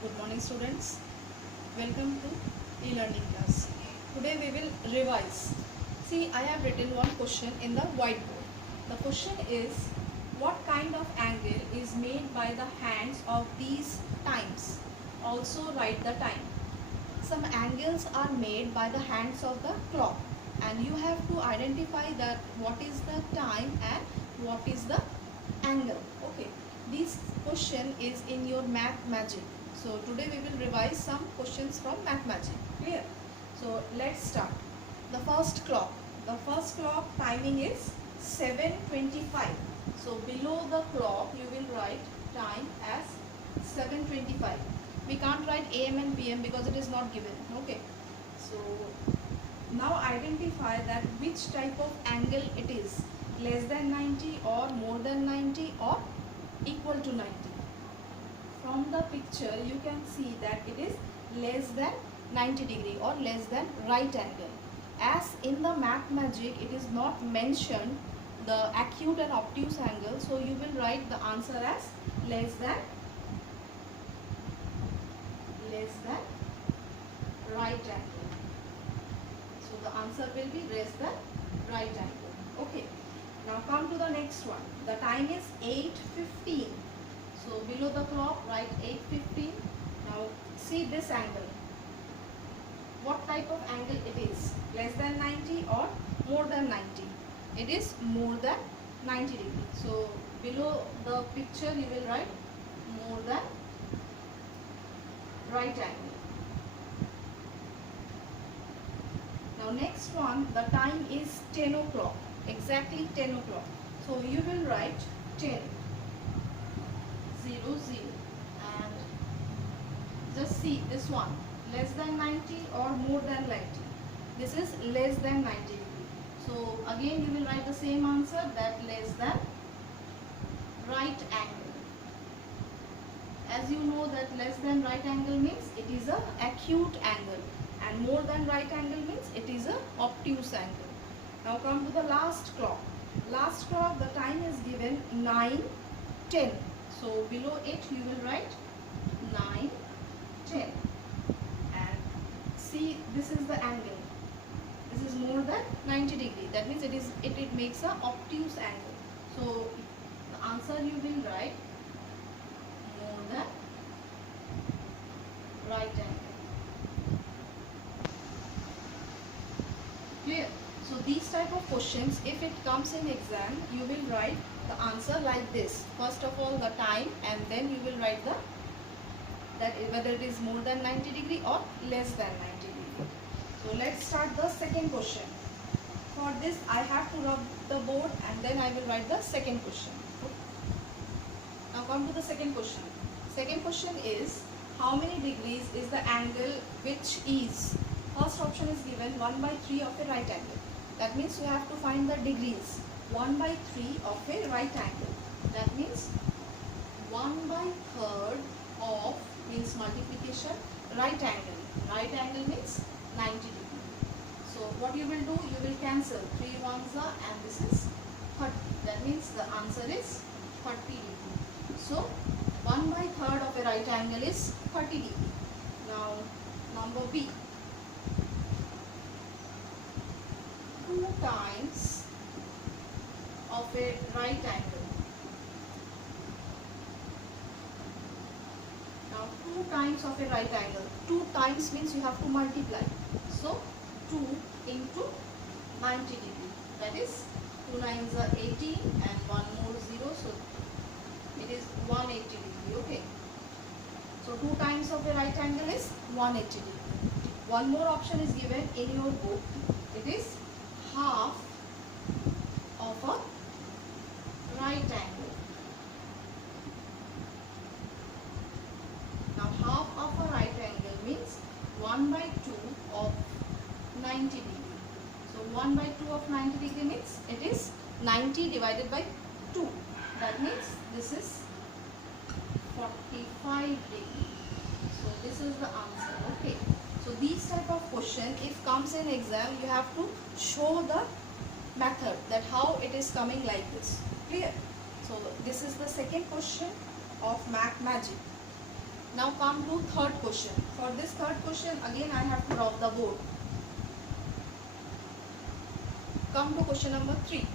Good morning students. Welcome to e-learning class. Today we will revise. See, I have written one question in the whiteboard. The question is, what kind of angle is made by the hands of these times? Also write the time. Some angles are made by the hands of the clock and you have to identify that what is the time and what is the angle. Okay, this question is in your math magic. So today we will revise some questions from math magic. Clear? So let's start. The first clock timing is 7:25. So below the clock you will write time as 7:25. We can't write AM and PM because it is not given. Okay, so now identify that which type of angle it is, less than 90 or more than 90 or equal to 90. From the picture you can see that it is less than 90 degree or less than right angle. As in the math magic it is not mentioned the acute and obtuse angle, so you will write the answer as less than right angle. So the answer will be less than right angle. Okay, now come to the next one. The time is 8:15. So below the clock write 8:15. Now see this angle. What type of angle it is? Less than 90 or more than 90? It is more than 90 degree. So below the picture you will write more than right angle. Now next one, the time is 10 o'clock, exactly 10 o'clock. So you will write 10, 0, 0 and just see this one, less than 90 or more than 90. This is less than 90 degree. So again you will write the same answer, that less than right angle. As you know that less than right angle means it is a acute angle and more than right angle means it is a obtuse angle. Now come to the last clock. Last clock, the time is given 9:10. So below it you will write 9:10 and see this is the angle. This is more than 90 degree. That means it makes a obtuse angle. So the answer you will write more than right angle. Clear? So these type of questions, if it comes in exam, you will write the answer like this. First of all the time and then you will write that whether it is more than 90 degree or less than 90 degree. So let's start the second question. For this I have to rub the board and then I will write the second question. Now come to the second question. Second question is, how many degrees is the angle which is, first option is given 1/3 of a right angle. That means you have to find the degrees. 1/3 of a right angle. That means 1/3 of means multiplication right angle. Right angle means 90 degree. So what you will do, you will cancel 3 ones and this is 30. That means the answer is 30 degree. So 1/3 of a right angle is 30 degree. Now number B. 2 times of a right angle. Now 2 times of a right angle. 2 times means you have to multiply. So 2 into 90 degree. That is 2 nines are 18 and 1 more 0. So it is 180 degree. Okay. So 2 times of a right angle is 180 degree. One more option is given in your book. It is half of a right angle. Now half of a right angle means 1/2 of 90 degree. So 1/2 of 90 degree means it is 90 divided by 2. That means this is 45 degree. So this is the answer. Okay. So these type of question, if comes in exam, you have to show the method that how it is coming like this. Clear? So this is the second question of math magic. Now Now come to third question. For this third question, again I have to rub the board. Come to question number 3.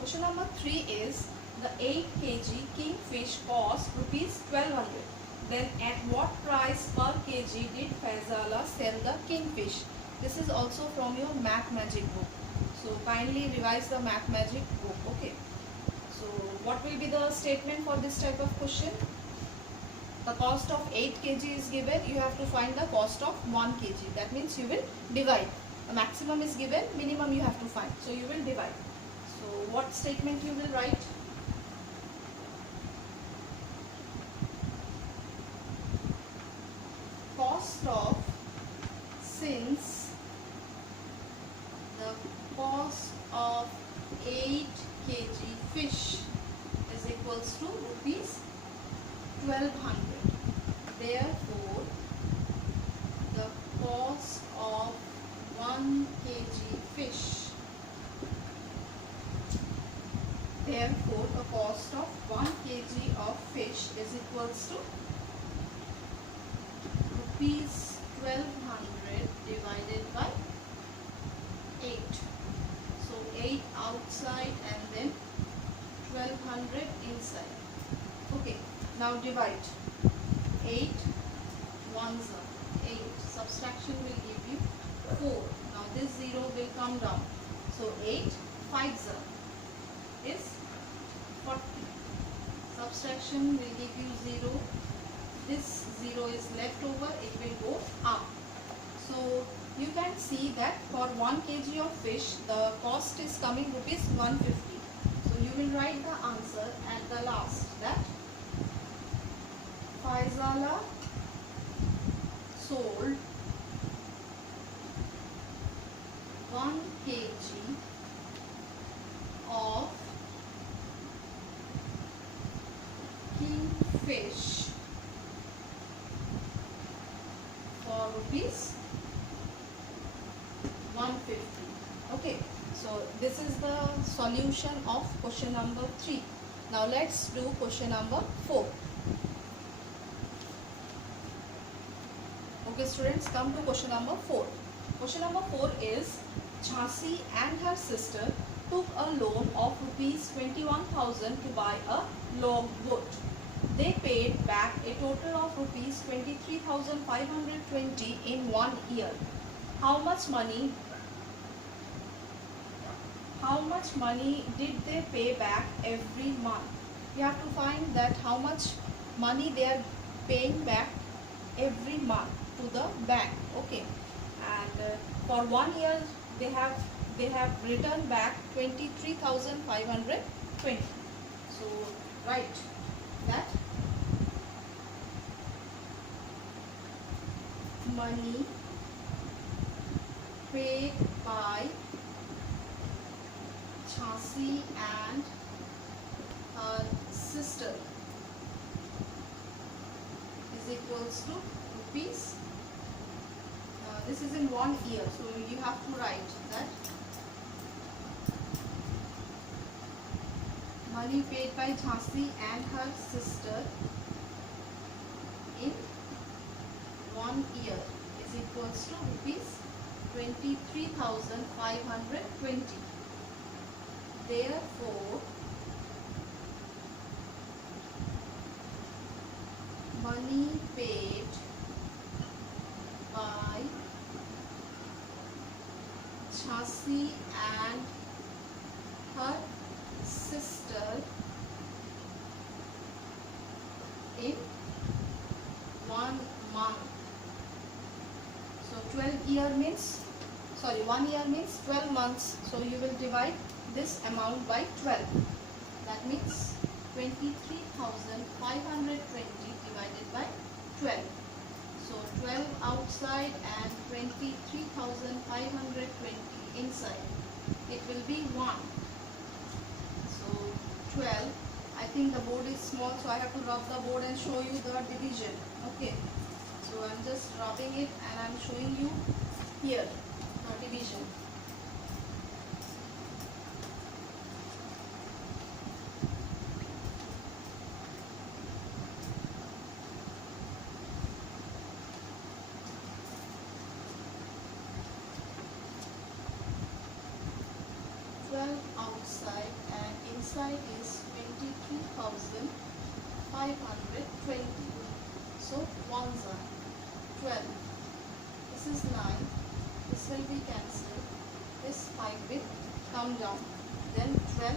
Question number 3 is the 8 kg kingfish cost rupees 1200. Then at what price per kg did Faizala sell the kingfish? This is also from your Math Magic book. So kindly revise the Math Magic book. Okay. So what will be the statement for this type of question? The cost of 8 kg is given. You have to find the cost of 1 kg. That means you will divide. The maximum is given, minimum you have to find. So you will divide. So what statement you will write? Cost of, since the cost of 8 kg fish is equals to rupees 1200. Therefore, the cost of 1 kg fish. Therefore, the cost of 1 kg of fish is equals to rupees 1200 divided by 8. So 8 outside and then 1200 inside. Okay. Now divide. 8 ones are 8. Subtraction will give you 4. Now this 0 will come down. So 8 5s is 40. Subtraction will give you 0. This 0 is left over. It will go up. So you can see that for 1 kg of fish, the cost is coming rupees 150. So you will write the answer at the last, that Faizala sold 1 kg of kingfish for rupees 150. Okay, so this is the solution of question number 3. Now let's do question number 4. Okay students, come to question number 4. Question number 4 is Jhansi and her sister took a loan of rupees 21,000 to buy a log boat. They paid back a total of rupees 23,520 in 1 year. How much money did they pay back every month? You have to find that how much money they are paying back every month to the bank. Okay, and for 1 year they have returned back 23,520. So write that money paid by Jhansi and her sister is equals to rupees. This is in 1 year, so you have to write that money paid by Jhansi and her sister in 1 year is equals to rupees 23,520. Therefore, money paid by Jhansi and her sister in 1 month. So 1 year means 12 months. So you will divide this amount by 12. That means 23,520 divided by 12. So 12 outside and 23,520 inside. It will be 1. So 12. I think the board is small, so I have to rub the board and show you the division. Okay. So I'm just rubbing it and I'm showing you here the division. outside and inside is 23,520. So 1s are 12. This is 9. This will be cancelled. This 5 will come down. Then 12.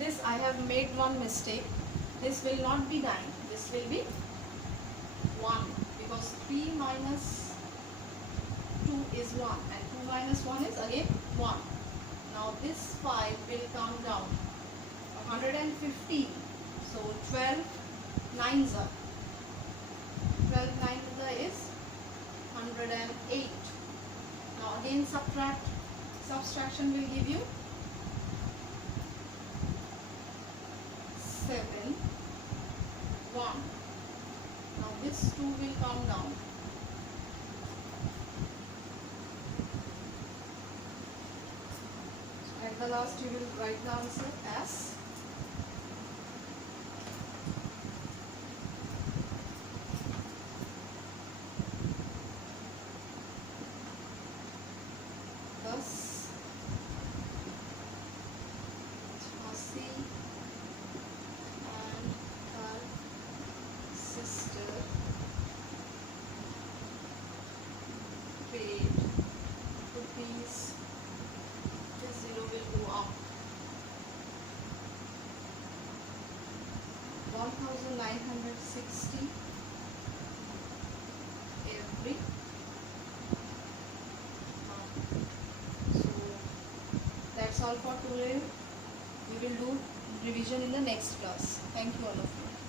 This I have made one mistake. This will not be 9. This will be 1, because 3 minus 2 is 1 and 2 minus 1 is again 1. Now this 5 will come down. 115. So 12 9s are. 12 9s is 108. Now again subtract. Subtraction will give you 7 1. Now this 2 will come down. At the last you will write the answer as thus Jhansi and her sister paid rupees. This 0 will go up. 1,960 every month. So that's all for today. We will do revision in the next class. Thank you all of you.